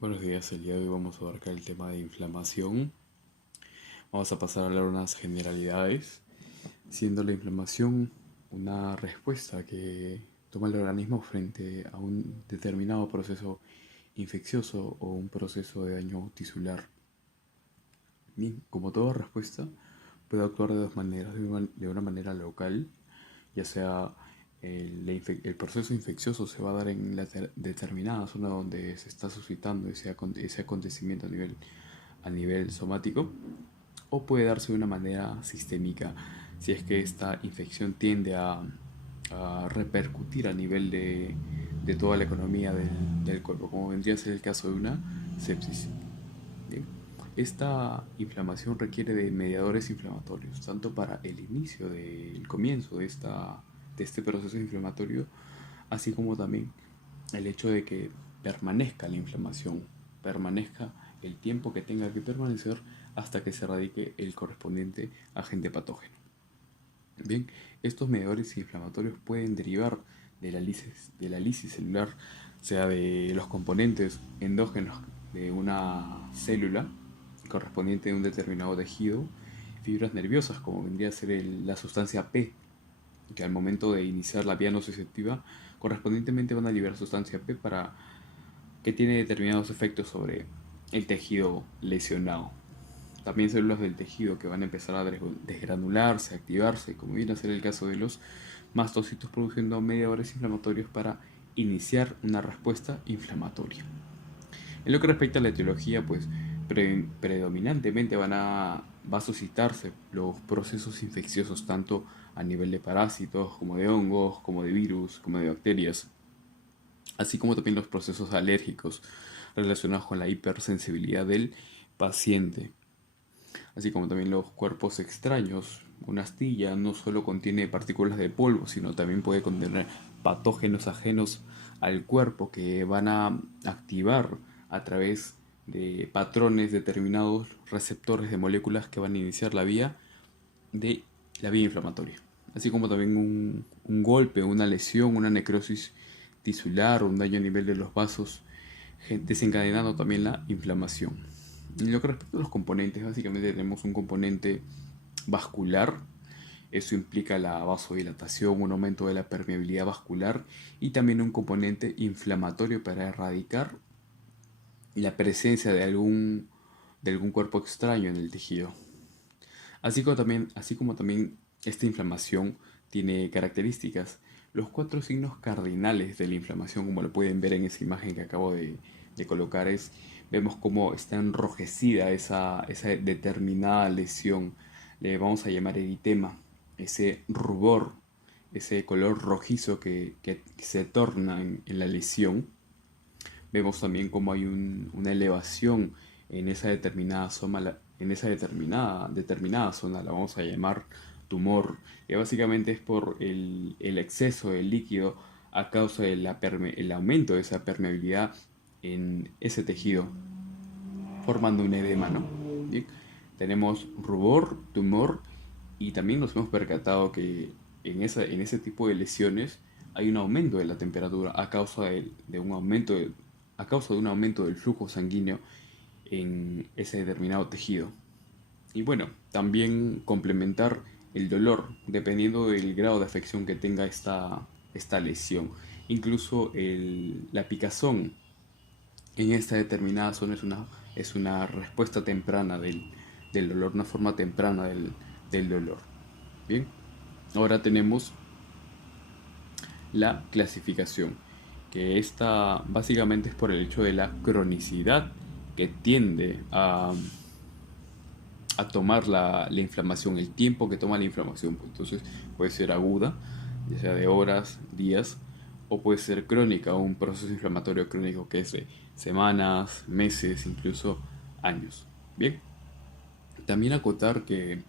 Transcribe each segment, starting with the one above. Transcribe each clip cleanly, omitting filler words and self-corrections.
Buenos días, el día de hoy vamos a abarcar el tema de inflamación. Vamos a pasar a hablar unas generalidades, siendo la inflamación una respuesta que toma el organismo frente a un determinado proceso infeccioso o un proceso de daño tisular. Bien, como toda respuesta, puede actuar de dos maneras, de una manera local, ya sea el proceso infeccioso se va a dar en la determinada zona donde se está suscitando ese acontecimiento a nivel somático, o puede darse de una manera sistémica si es que esta infección tiende a repercutir a nivel de toda la economía del cuerpo, como vendría a ser el caso de una sepsis. Bien. Esta inflamación requiere de mediadores inflamatorios, tanto para el inicio del comienzo de este proceso inflamatorio, así como también el hecho de que permanezca la inflamación, permanezca el tiempo que tenga que permanecer hasta que se erradique el correspondiente agente patógeno. Bien, estos mediadores inflamatorios pueden derivar de la lisis celular, sea de los componentes endógenos de una célula correspondiente a un determinado tejido, fibras nerviosas, como vendría a ser la sustancia P, que al momento de iniciar la vía nociceptiva, correspondientemente van a liberar sustancia P para que tiene determinados efectos sobre el tejido lesionado. También células del tejido que van a empezar a desgranularse, activarse, como viene a ser el caso de los mastocitos, produciendo mediadores inflamatorios para iniciar una respuesta inflamatoria. En lo que respecta a la etiología, pues predominantemente va a suscitarse los procesos infecciosos tanto a nivel de parásitos, como de hongos, como de virus, como de bacterias, así como también los procesos alérgicos relacionados con la hipersensibilidad del paciente, así como también los cuerpos extraños. Una astilla no solo contiene partículas de polvo, sino también puede contener patógenos ajenos al cuerpo que van a activar a través de patrones determinados receptores de moléculas que van a iniciar de la vía inflamatoria. Así como también un golpe, una lesión, una necrosis tisular o un daño a nivel de los vasos, desencadenando también la inflamación. En lo que respecta a los componentes, básicamente tenemos un componente vascular. Eso implica la vasodilatación, un aumento de la permeabilidad vascular, y también un componente inflamatorio para erradicar la presencia de algún cuerpo extraño en el tejido. Así como también esta inflamación tiene características. Los cuatro signos cardinales de la inflamación, como lo pueden ver en esa imagen que acabo de colocar, vemos cómo está enrojecida esa determinada lesión. Le vamos a llamar eritema, ese rubor, ese color rojizo que se torna en la lesión. Vemos también cómo hay una elevación en esa determinada zona, la vamos a llamar tumor, que básicamente es por el exceso de líquido a causa del aumento de esa permeabilidad en ese tejido, formando un edema, ¿no? Bien. Tenemos rubor, tumor, y también nos hemos percatado que en ese tipo de lesiones hay un aumento de la temperatura a causa de un aumento del flujo sanguíneo en ese determinado tejido. Y bueno, también complementar el dolor, dependiendo del grado de afección que tenga esta lesión. Incluso la picazón en esta determinada zona es una respuesta temprana del dolor, una forma temprana del dolor. Bien, ahora tenemos la clasificación, que esta básicamente es por el hecho de la cronicidad que tiende a tomar la inflamación, el tiempo que toma la inflamación. Pues entonces puede ser aguda, ya sea de horas, días, o puede ser crónica, un proceso inflamatorio crónico que es de semanas, meses, incluso años. Bien, también acotar que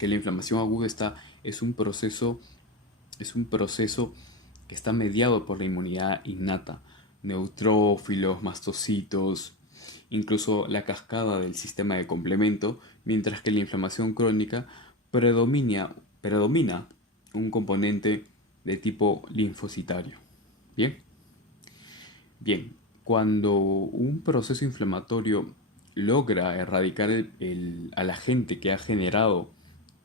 la inflamación aguda es un proceso que está mediado por la inmunidad innata, neutrófilos, mastocitos, incluso la cascada del sistema de complemento, mientras que la inflamación crónica predomina un componente de tipo linfocitario. Bien, bien. Cuando un proceso inflamatorio logra erradicar al agente que ha generado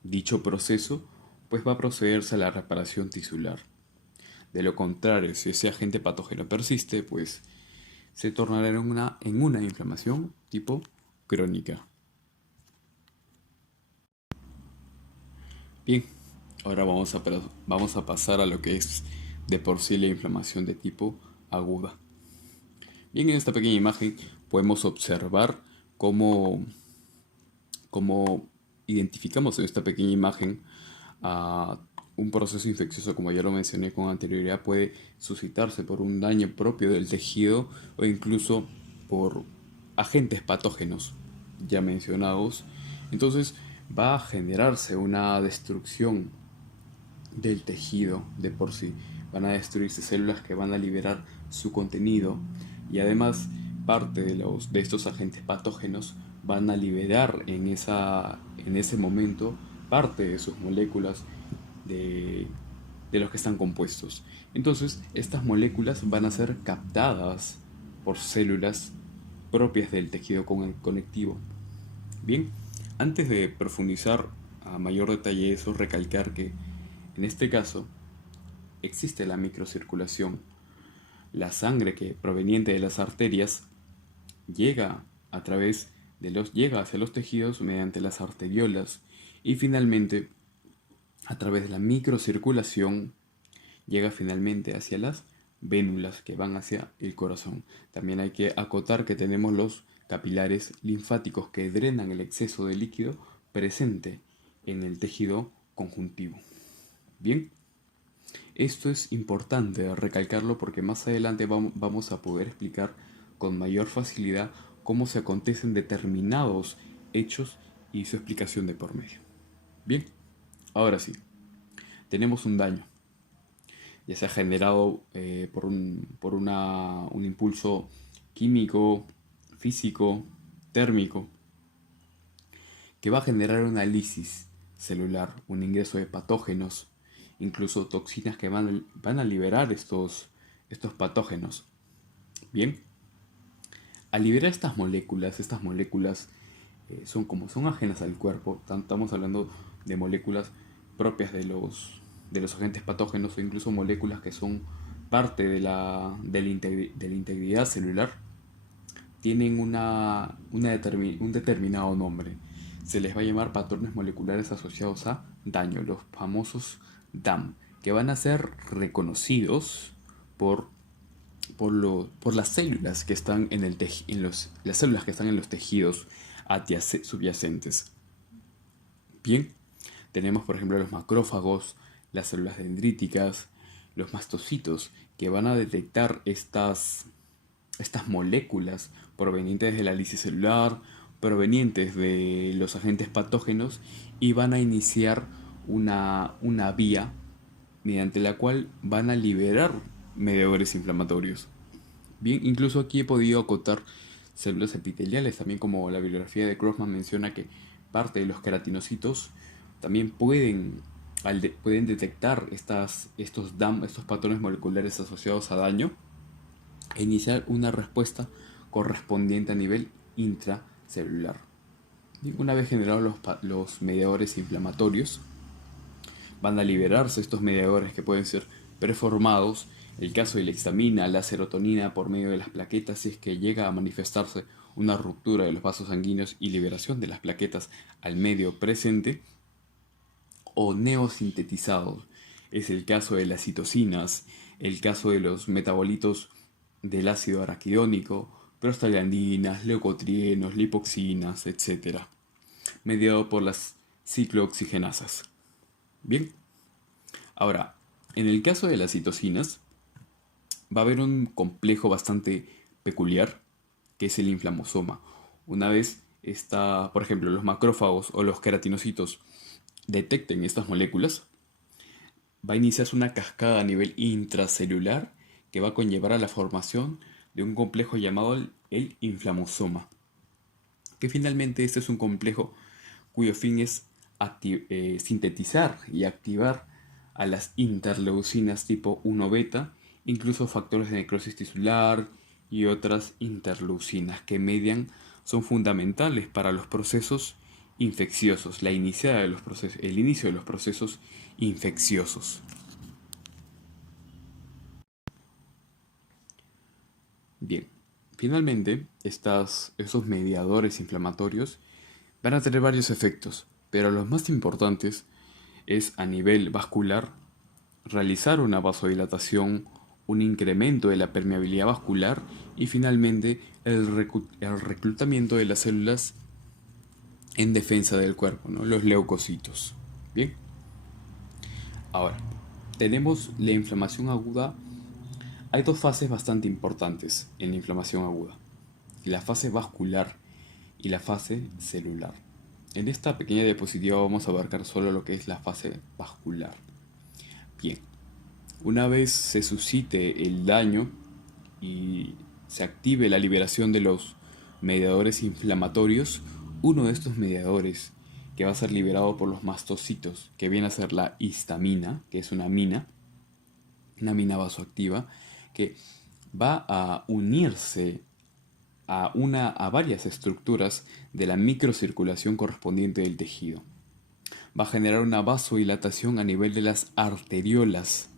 dicho proceso, pues va a procederse a la reparación tisular. De lo contrario, si ese agente patógeno persiste, pues se tornará en una inflamación tipo crónica. Bien, ahora vamos a pasar a lo que es de por sí la inflamación de tipo aguda. Bien, en esta pequeña imagen podemos observar cómo, cómo identificamos en esta pequeña imagen a un proceso infeccioso, como ya lo mencioné con anterioridad, puede suscitarse por un daño propio del tejido o incluso por agentes patógenos ya mencionados. Entonces va a generarse una destrucción del tejido de por sí. Van a destruirse células que van a liberar su contenido y además parte de estos agentes patógenos van a liberar en ese momento parte de sus moléculas de, de los que están compuestos. Entonces, estas moléculas van a ser captadas por células propias del tejido conectivo. Bien, antes de profundizar a mayor detalle eso, recalcar que en este caso existe la microcirculación. La sangre que proveniente de las arterias llega llega hacia los tejidos mediante las arteriolas y finalmente a través de la microcirculación llega finalmente hacia las vénulas que van hacia el corazón. También hay que acotar que tenemos los capilares linfáticos que drenan el exceso de líquido presente en el tejido conjuntivo. Bien, esto es importante recalcarlo porque más adelante vamos a poder explicar con mayor facilidad cómo se acontecen determinados hechos y su explicación de por medio. Bien, ahora sí, tenemos un daño, ya sea generado por un impulso químico, físico, térmico, que va a generar una lisis celular, un ingreso de patógenos, incluso toxinas que van a liberar estos patógenos. Bien, al liberar estas moléculas son ajenas al cuerpo, estamos hablando de moléculas propias de los agentes patógenos o incluso moléculas que son parte de la integridad celular, tienen un determinado nombre. Se les va a llamar patrones moleculares asociados a daño, los famosos DAM, que van a ser reconocidos por, por las células que están las células que están en los tejidos subyacentes. Bien, tenemos por ejemplo los macrófagos, las células dendríticas, los mastocitos, que van a detectar estas moléculas provenientes de la lisis celular, provenientes de los agentes patógenos y van a iniciar una vía mediante la cual van a liberar mediadores inflamatorios. Bien, incluso aquí he podido acotar células epiteliales, también como la bibliografía de Grossman menciona que parte de los queratinocitos también pueden detectar estos DAM, estos patrones moleculares asociados a daño e iniciar una respuesta correspondiente a nivel intracelular. Y una vez generados los mediadores inflamatorios, van a liberarse estos mediadores que pueden ser preformados, el caso de la histamina, la serotonina por medio de las plaquetas si es que llega a manifestarse una ruptura de los vasos sanguíneos y liberación de las plaquetas al medio presente, o neosintetizados. Es el caso de las citocinas, el caso de los metabolitos del ácido araquidónico, prostaglandinas, leucotrienos, lipoxinas, etc., mediado por las ciclooxigenasas. Bien, ahora, en el caso de las citocinas, va a haber un complejo bastante peculiar, que es el inflamosoma. Una vez por ejemplo, los macrófagos o los queratinocitos detecten estas moléculas, va a iniciarse una cascada a nivel intracelular que va a conllevar a la formación de un complejo llamado el inflamosoma. Que finalmente este es un complejo cuyo fin es sintetizar y activar a las interleucinas tipo 1 beta, incluso factores de necrosis tisular y otras interleucinas que median, son fundamentales para los procesos infecciosos, el inicio de los procesos infecciosos. Bien, finalmente, estos mediadores inflamatorios van a tener varios efectos, pero los más importantes es a nivel vascular realizar una vasodilatación, un incremento de la permeabilidad vascular y finalmente el reclutamiento de las células en defensa del cuerpo, ¿no? Los leucocitos. Bien, ahora tenemos la inflamación aguda. Hay dos fases bastante importantes en la inflamación aguda: la fase vascular y la fase celular. En esta pequeña diapositiva vamos a abarcar solo lo que es la fase vascular. Bien, una vez se suscite el daño y se active la liberación de los mediadores inflamatorios, uno de estos mediadores que va a ser liberado por los mastocitos, que viene a ser la histamina, que es una mina vasoactiva, que va a unirse a varias estructuras de la microcirculación correspondiente del tejido. Va a generar una vasodilatación a nivel de las arteriolas.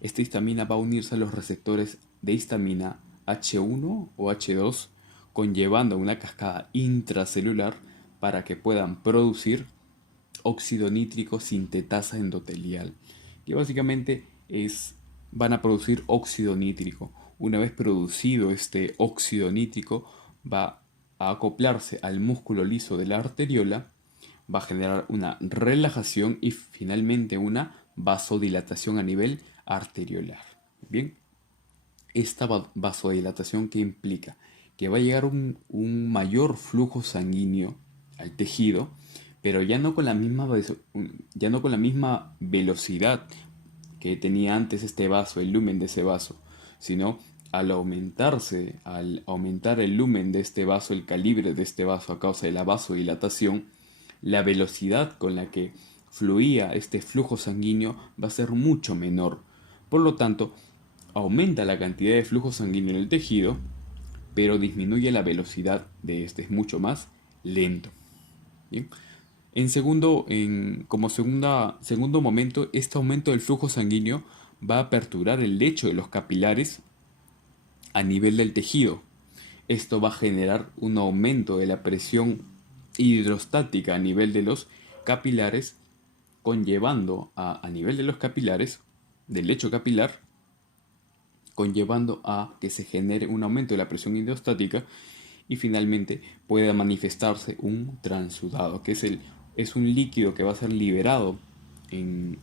Esta histamina va a unirse a los receptores de histamina H1 o H2, conllevando una cascada intracelular para que puedan producir óxido nítrico sintetasa endotelial, que básicamente van a producir óxido nítrico. Una vez producido este óxido nítrico, va a acoplarse al músculo liso de la arteriola, va a generar una relajación y finalmente una vasodilatación a nivel arteriolar. Bien, esta vasodilatación, ¿qué implica? Que va a llegar un mayor flujo sanguíneo al tejido, pero ya no con la misma velocidad que tenía antes este vaso, el lumen de ese vaso, sino al aumentar el lumen de este vaso, el calibre de este vaso a causa de la vasodilatación, la velocidad con la que fluía este flujo sanguíneo va a ser mucho menor. Por lo tanto, aumenta la cantidad de flujo sanguíneo en el tejido, pero disminuye la velocidad de este, es mucho más lento. ¿Bien? Como segundo momento, este aumento del flujo sanguíneo va a aperturar el lecho de los capilares a nivel del tejido. Esto va a generar un aumento de la presión hidrostática a nivel de los capilares, conllevando a nivel de los capilares, del lecho capilar, conllevando a que se genere un aumento de la presión hidrostática y finalmente pueda manifestarse un transudado, que es un líquido que va a ser liberado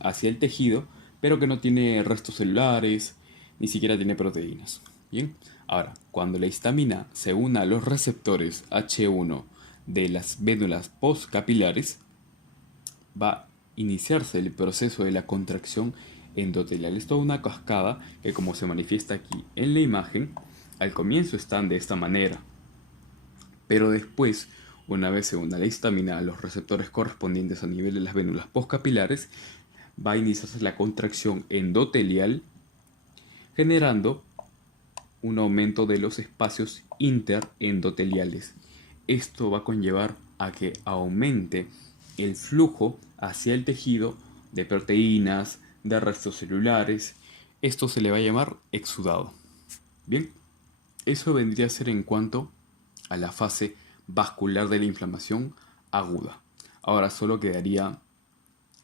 hacia el tejido, pero que no tiene restos celulares, ni siquiera tiene proteínas. Bien, ahora, cuando la histamina se una a los receptores H1 de las vénulas postcapilares, va a iniciarse el proceso de la contracción endotelial. Es toda una cascada que, como se manifiesta aquí en la imagen, al comienzo están de esta manera, pero después, una vez se una la histamina a los receptores correspondientes a nivel de las vénulas postcapilares, va a iniciarse la contracción endotelial, generando un aumento de los espacios interendoteliales. Esto va a conllevar a que aumente el flujo hacia el tejido de proteínas, de restos celulares. Esto se le va a llamar exudado. Bien, eso vendría a ser en cuanto a la fase vascular de la inflamación aguda. Ahora solo quedaría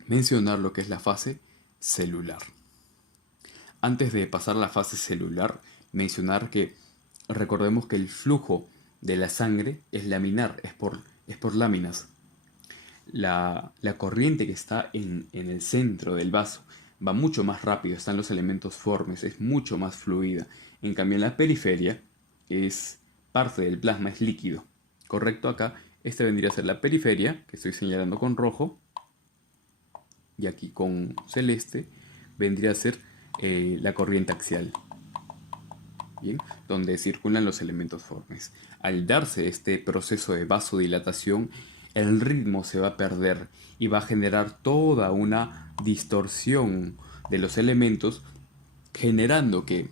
mencionar lo que es la fase celular. Antes de pasar a la fase celular, mencionar que recordemos que el flujo de la sangre es laminar, es por láminas. La corriente que está en el centro del vaso va mucho más rápido, están los elementos formes, es mucho más fluida. En cambio, en la periferia es parte del plasma, es líquido. Correcto, acá esta vendría a ser la periferia, que estoy señalando con rojo, y aquí con celeste vendría a ser la corriente axial. Bien, donde circulan los elementos formes. Al darse este proceso de vasodilatación, el ritmo se va a perder y va a generar toda una distorsión de los elementos, generando que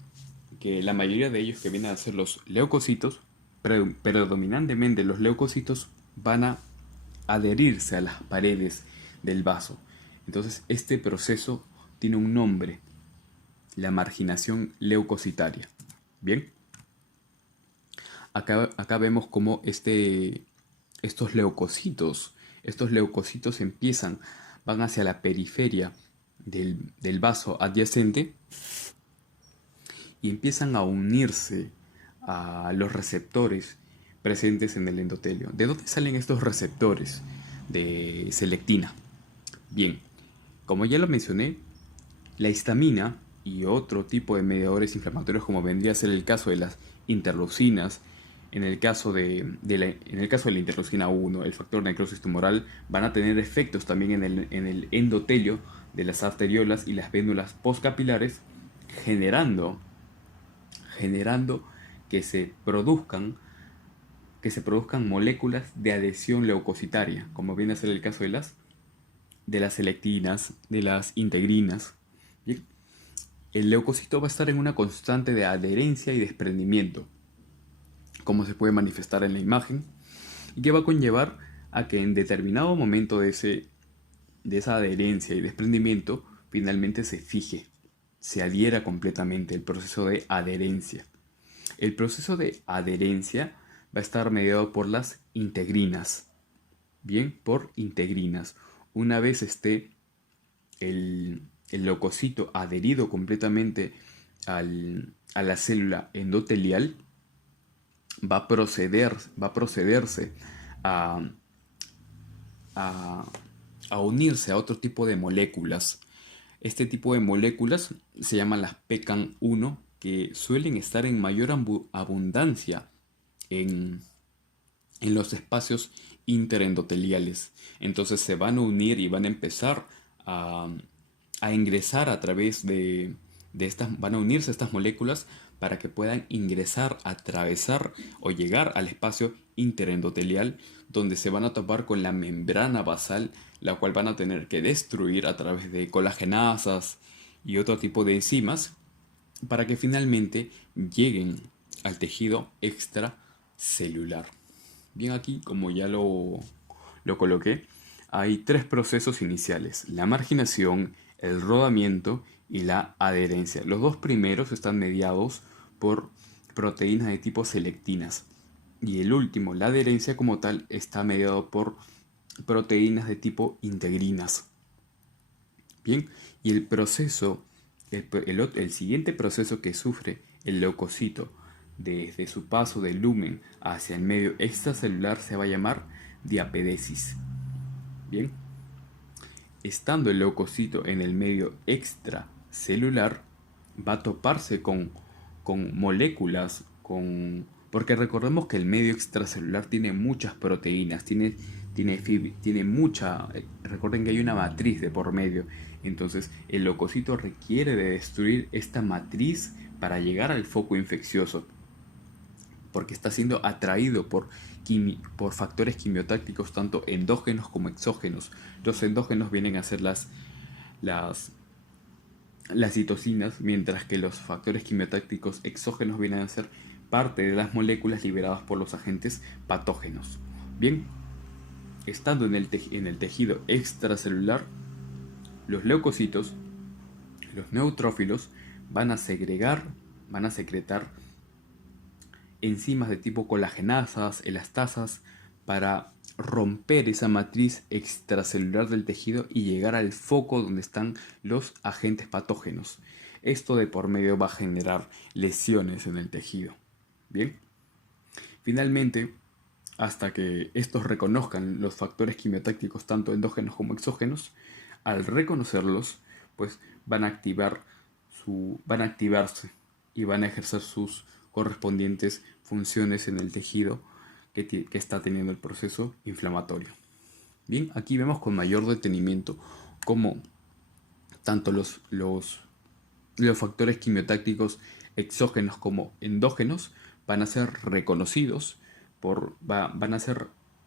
que la mayoría de ellos que vienen a ser los leucocitos, predominantemente los leucocitos van a adherirse a las paredes del vaso. Entonces este proceso tiene un nombre, la marginación leucocitaria. Bien, acá vemos cómo estos leucocitos van hacia la periferia del vaso adyacente y empiezan a unirse a los receptores presentes en el endotelio. ¿De dónde salen estos receptores de selectina? Bien, como ya lo mencioné, la histamina y otro tipo de mediadores inflamatorios, como vendría a ser el caso de las interleucinas, en el caso de la interleucina 1, el factor necrosis tumoral, van a tener efectos también en el endotelio de las arteriolas y las vénulas postcapilares, generando que se produzcan moléculas de adhesión leucocitaria, como viene a ser el caso de las selectinas, de las integrinas. Bien, el leucocito va a estar en una constante de adherencia y desprendimiento, como se puede manifestar en la imagen, y que va a conllevar a que en determinado momento de esa adherencia y desprendimiento finalmente se fije, se adhiera completamente, el proceso de adherencia. El proceso de adherencia va a estar mediado por las integrinas. Bien, por integrinas. Una vez esté el leucocito adherido completamente a la célula endotelial, va a procederse a, a, a unirse a otro tipo de moléculas. Este tipo de moléculas se llaman las PKAN1, que suelen estar en mayor abundancia en los espacios interendoteliales. Entonces se van a unir y van a empezar a ingresar a través de estas, van a unirse estas moléculas para que puedan ingresar, atravesar o llegar al espacio interendotelial, donde se van a topar con la membrana basal, la cual van a tener que destruir a través de colagenasas y otro tipo de enzimas, para que finalmente lleguen al tejido extracelular. Bien, aquí, como ya lo coloqué, hay tres procesos iniciales: la marginación, el rodamiento y la adherencia. Los dos primeros están mediados por proteínas de tipo selectinas, y el último, la adherencia como tal, está mediado por proteínas de tipo integrinas. Bien, y el siguiente proceso que sufre el leucocito desde su paso del lumen hacia el medio extracelular se va a llamar diapedesis. Bien, estando el leucocito en el medio extracelular, va a toparse con moléculas, porque recordemos que el medio extracelular tiene muchas proteínas, tiene mucha. Recuerden que hay una matriz de por medio. Entonces el leucocito requiere de destruir esta matriz para llegar al foco infeccioso, porque está siendo atraído por factores quimiotácticos tanto endógenos como exógenos. Los endógenos vienen a ser las citocinas, mientras que los factores quimiotácticos exógenos vienen a ser parte de las moléculas liberadas por los agentes patógenos. Bien, estando en el tejido extracelular, los leucocitos, los neutrófilos, van a secretar enzimas de tipo colagenasas, elastasas, para romper esa matriz extracelular del tejido y llegar al foco donde están los agentes patógenos. Esto de por medio va a generar lesiones en el tejido. Bien, finalmente, hasta que estos reconozcan los factores quimiotácticos tanto endógenos como exógenos, al reconocerlos, pues van a activarse y van a ejercer sus correspondientes funciones en el tejido que está teniendo el proceso inflamatorio. Bien, aquí vemos con mayor detenimiento cómo tanto los factores quimiotácticos exógenos como endógenos van a ser reconocidos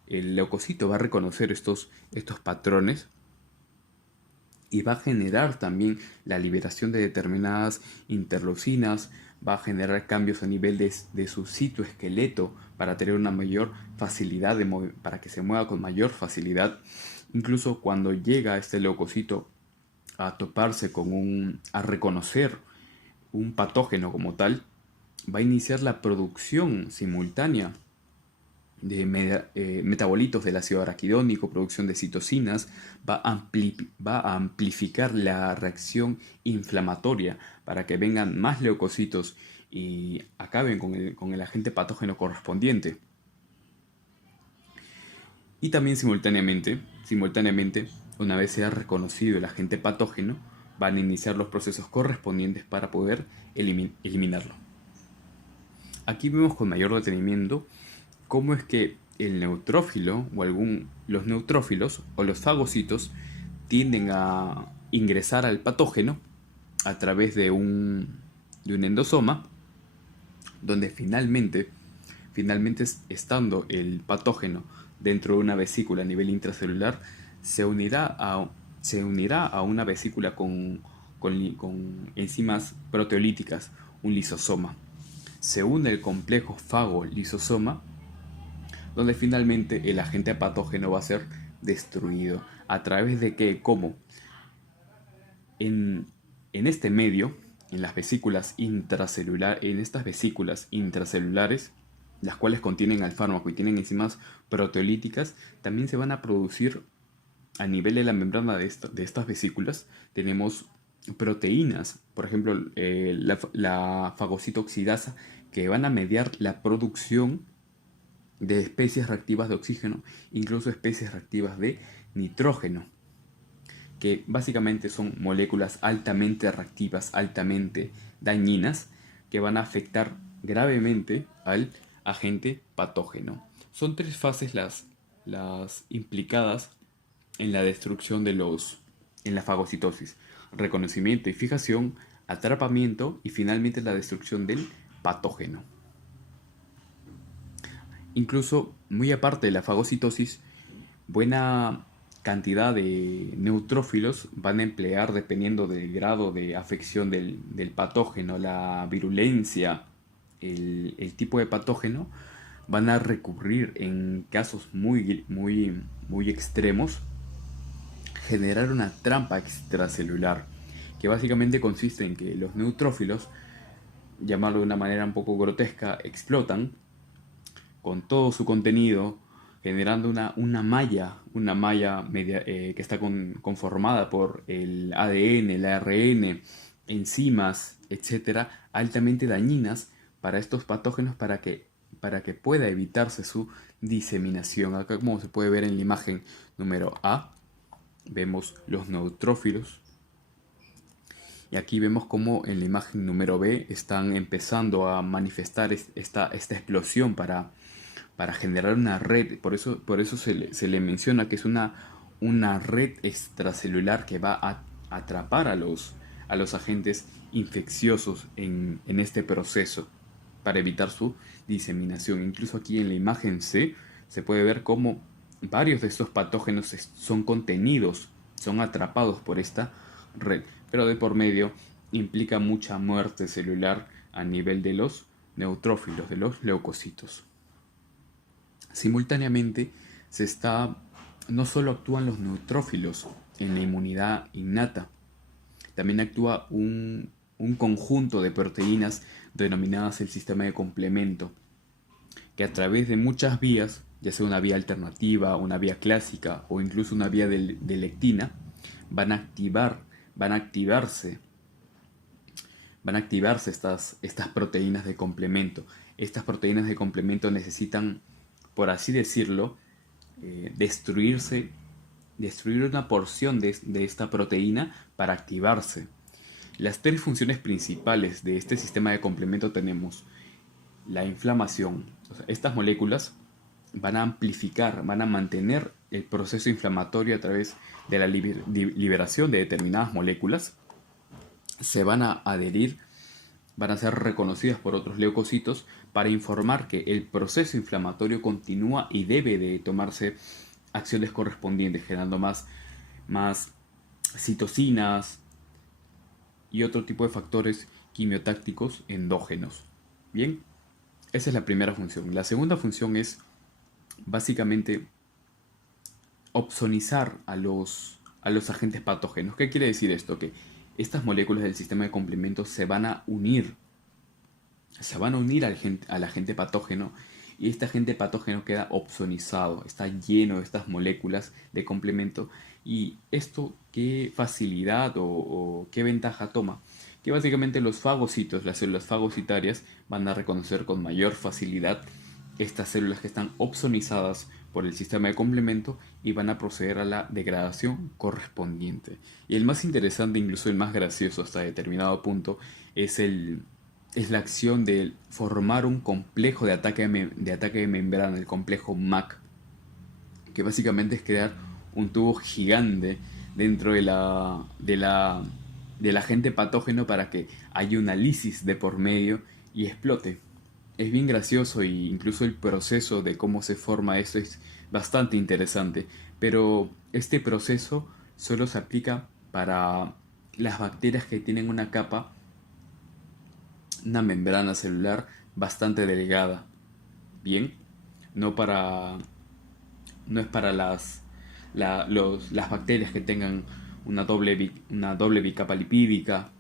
el leucocito va a reconocer estos patrones y va a generar también la liberación de determinadas interleucinas, va a generar cambios a nivel de su citoesqueleto para tener una mayor facilidad para que se mueva con mayor facilidad. Incluso cuando llega este leucocito a toparse a reconocer un patógeno como tal, va a iniciar la producción simultánea de metabolitos del ácido araquidónico, producción de citocinas, va a amplificar la reacción inflamatoria para que vengan más leucocitos y acaben con el agente patógeno correspondiente. Y también simultáneamente, una vez sea reconocido el agente patógeno, van a iniciar los procesos correspondientes para poder eliminarlo. Aquí vemos con mayor detenimiento cómo es que el neutrófilo los neutrófilos o los fagocitos tienden a ingresar al patógeno a través de un endosoma, donde finalmente estando el patógeno dentro de una vesícula a nivel intracelular, se unirá a una vesícula con enzimas proteolíticas, un lisosoma. Se une el complejo fago-lisosoma, donde finalmente el agente patógeno va a ser destruido. ¿A través de qué? ¿Cómo? En este medio, en estas vesículas intracelulares, las cuales contienen al fármaco y tienen enzimas proteolíticas, también se van a producir a nivel de la membrana de estas vesículas. Tenemos proteínas, por ejemplo, la fagocitooxidasa, que van a mediar la producción de especies reactivas de oxígeno, incluso especies reactivas de nitrógeno, que básicamente son moléculas altamente reactivas, altamente dañinas, que van a afectar gravemente al agente patógeno. Son 3 fases las implicadas en la destrucción en la fagocitosis: reconocimiento y fijación, atrapamiento y finalmente la destrucción del patógeno. Incluso, muy aparte de la fagocitosis, buena cantidad de neutrófilos van a emplear, dependiendo del grado de afección del patógeno, la virulencia, el tipo de patógeno, van a recurrir en casos muy extremos, generar una trampa extracelular, que básicamente consiste en que los neutrófilos, llamarlo de una manera un poco grotesca, explotan con todo su contenido, generando una malla que está conformada por el ADN, el ARN, enzimas, etcétera, altamente dañinas para estos patógenos, para que pueda evitarse su diseminación. Acá, como se puede ver en la imagen número A, vemos los neutrófilos. Y aquí vemos cómo en la imagen número B están empezando a manifestar esta explosión para generar una red. Por eso se le menciona que es una red extracelular que va a atrapar a los agentes infecciosos en este proceso para evitar su diseminación. Incluso aquí en la imagen C se puede ver cómo varios de estos patógenos son contenidos, son atrapados por esta red, pero de por medio implica mucha muerte celular a nivel de los neutrófilos, de los leucocitos. Simultáneamente no solo actúan los neutrófilos en la inmunidad innata, también actúa un conjunto de proteínas denominadas el sistema de complemento, que a través de muchas vías, ya sea una vía alternativa, una vía clásica o incluso una vía de lectina, van a activarse estas proteínas de complemento. Estas proteínas de complemento necesitan, por así decirlo, destruir una porción de esta proteína para activarse. Las 3 funciones principales de este sistema de complemento tenemos la inflamación. O sea, estas moléculas van a amplificar, van a mantener el proceso inflamatorio a través de la liberación de determinadas moléculas. Se van a adherir, van a ser reconocidas por otros leucocitos para informar que el proceso inflamatorio continúa y debe de tomarse acciones correspondientes, generando más citocinas y otro tipo de factores quimiotácticos endógenos. Bien, esa es la primera función. La segunda función es básicamente opsonizar a los agentes patógenos. ¿Qué quiere decir esto? Que estas moléculas del sistema de complementos se van a unir al agente patógeno, y este agente patógeno queda opsonizado, está lleno de estas moléculas de complemento. ¿Y esto qué facilidad o qué ventaja toma? Que básicamente los fagocitos, las células fagocitarias, van a reconocer con mayor facilidad estas células que están opsonizadas por el sistema de complemento, y van a proceder a la degradación correspondiente. Y el más interesante, incluso el más gracioso hasta determinado punto, es la acción de formar un complejo de ataque de membrana, el complejo MAC, que básicamente es crear un tubo gigante dentro del agente patógeno para que haya una lisis de por medio y explote. Es bien gracioso, e incluso el proceso de cómo se forma esto es bastante interesante, pero este proceso solo se aplica para las bacterias que tienen una membrana celular bastante delgada. Bien, no para no es para las bacterias que tengan una doble bicapa lipídica,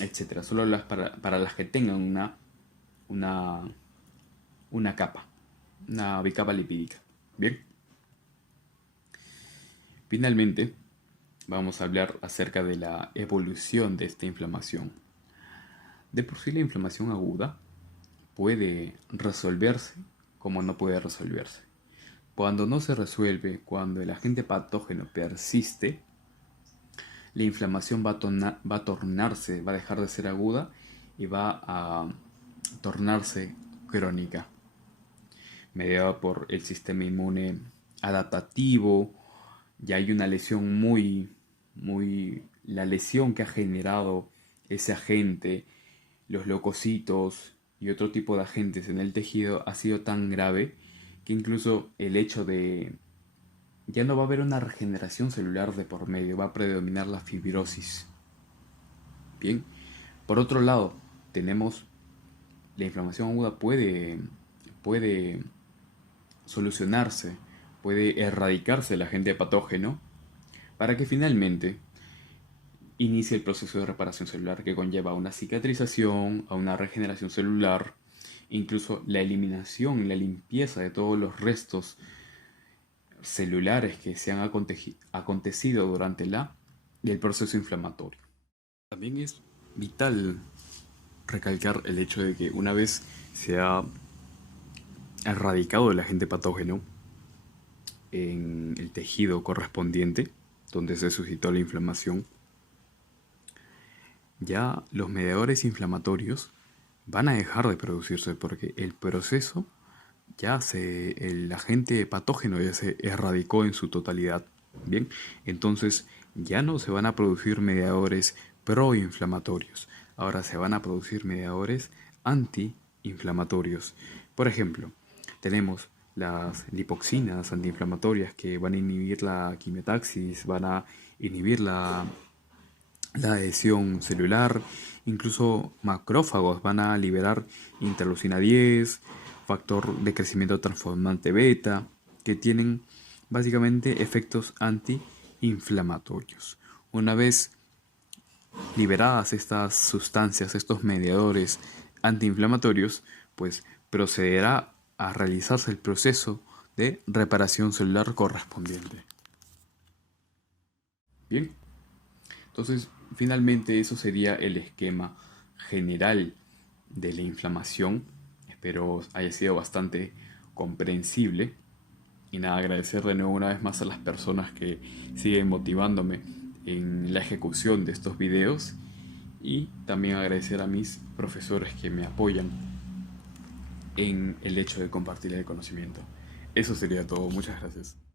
etcétera. Solo para las que tengan una, una capa, una bicapa lipídica. Bien. Finalmente, vamos a hablar acerca de la evolución de esta inflamación. De por sí, la inflamación aguda puede resolverse como no puede resolverse. Cuando no se resuelve, cuando el agente patógeno persiste, la inflamación va a tornarse, va a dejar de ser aguda y va a tornarse crónica, mediada por el sistema inmune adaptativo. Ya hay una lesión la lesión que ha generado ese agente, los leucocitos y otro tipo de agentes en el tejido ha sido tan grave que incluso el hecho de ya no va a haber una regeneración celular de por medio, va a predominar la fibrosis. Bien, por otro lado, tenemos la inflamación aguda puede solucionarse, puede erradicarse el agente patógeno para que finalmente inicie el proceso de reparación celular, que conlleva a una cicatrización, a una regeneración celular, incluso la eliminación y la limpieza de todos los restos celulares que se han acontecido durante el proceso inflamatorio. También es vital recalcar el hecho de que una vez se ha erradicado el agente patógeno en el tejido correspondiente, donde se suscitó la inflamación, ya los mediadores inflamatorios van a dejar de producirse, porque el proceso el agente patógeno ya se erradicó en su totalidad. Bien, entonces ya no se van a producir mediadores proinflamatorios, ahora se van a producir mediadores antiinflamatorios. Por ejemplo, tenemos las lipoxinas antiinflamatorias que van a inhibir la quimiotaxis, van a inhibir la adhesión celular. Incluso macrófagos van a liberar interleucina 10, factor de crecimiento transformante beta, que tienen básicamente efectos antiinflamatorios. Una vez liberadas estas sustancias, estos mediadores antiinflamatorios, pues procederá a realizarse el proceso de reparación celular correspondiente. Bien, entonces finalmente eso sería el esquema general de la inflamación. Espero haya sido bastante comprensible. Y nada, agradecer de nuevo una vez más a las personas que siguen motivándome en la ejecución de estos videos. Y también agradecer a mis profesores que me apoyan en el hecho de compartir el conocimiento. Eso sería todo. Muchas gracias.